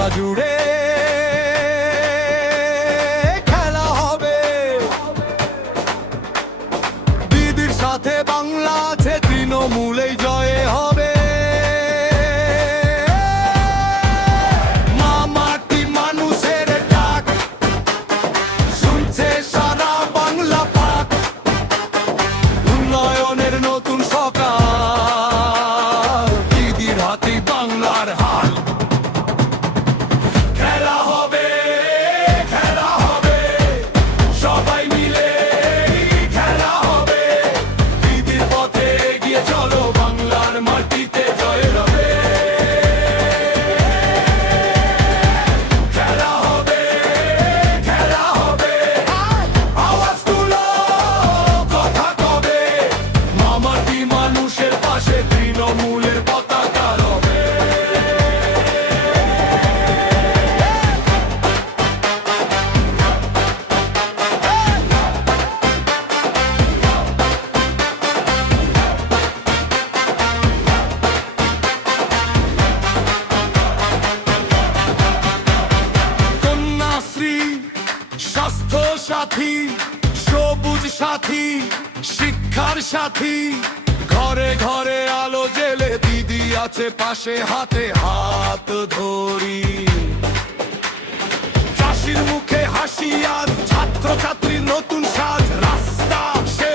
বাংলা জুড়ে খেলা হবে। দিদির সাথে বাংলা আছে, তৃণমূলেই জয় হবে। মা মাটি মানুষের ডাক শুনছে সারা বাংলা পাক, উন্নয়নের নতুন সকাল, দিদির হাতে বাংলার হাল। খেলা হবে, খেলা হবে, সবাই মিলে খেলা হবে। দিদির পথে এগিয়ে চলো, বাংলার মাটিতে জয় হবে। খেলা হবে, খেলা হবে, আওয়াজ তুলো, কথা কবে। মা মাটি মানুষের পাশে, তৃণমূলের পতাকা রবে। কন্যাশ্রী, স্বাস্থ্য সাথী, সবুজ সাথী, শিক্ষার সাথী, ঘরে ঘরে আলো জেলে দিদি আছে পাশে, হাতে হাত ধরি। চাষির মুখে হাসি, আজ ছাত্র ছাত্রীর নতুন সাজ, রাস্তা সে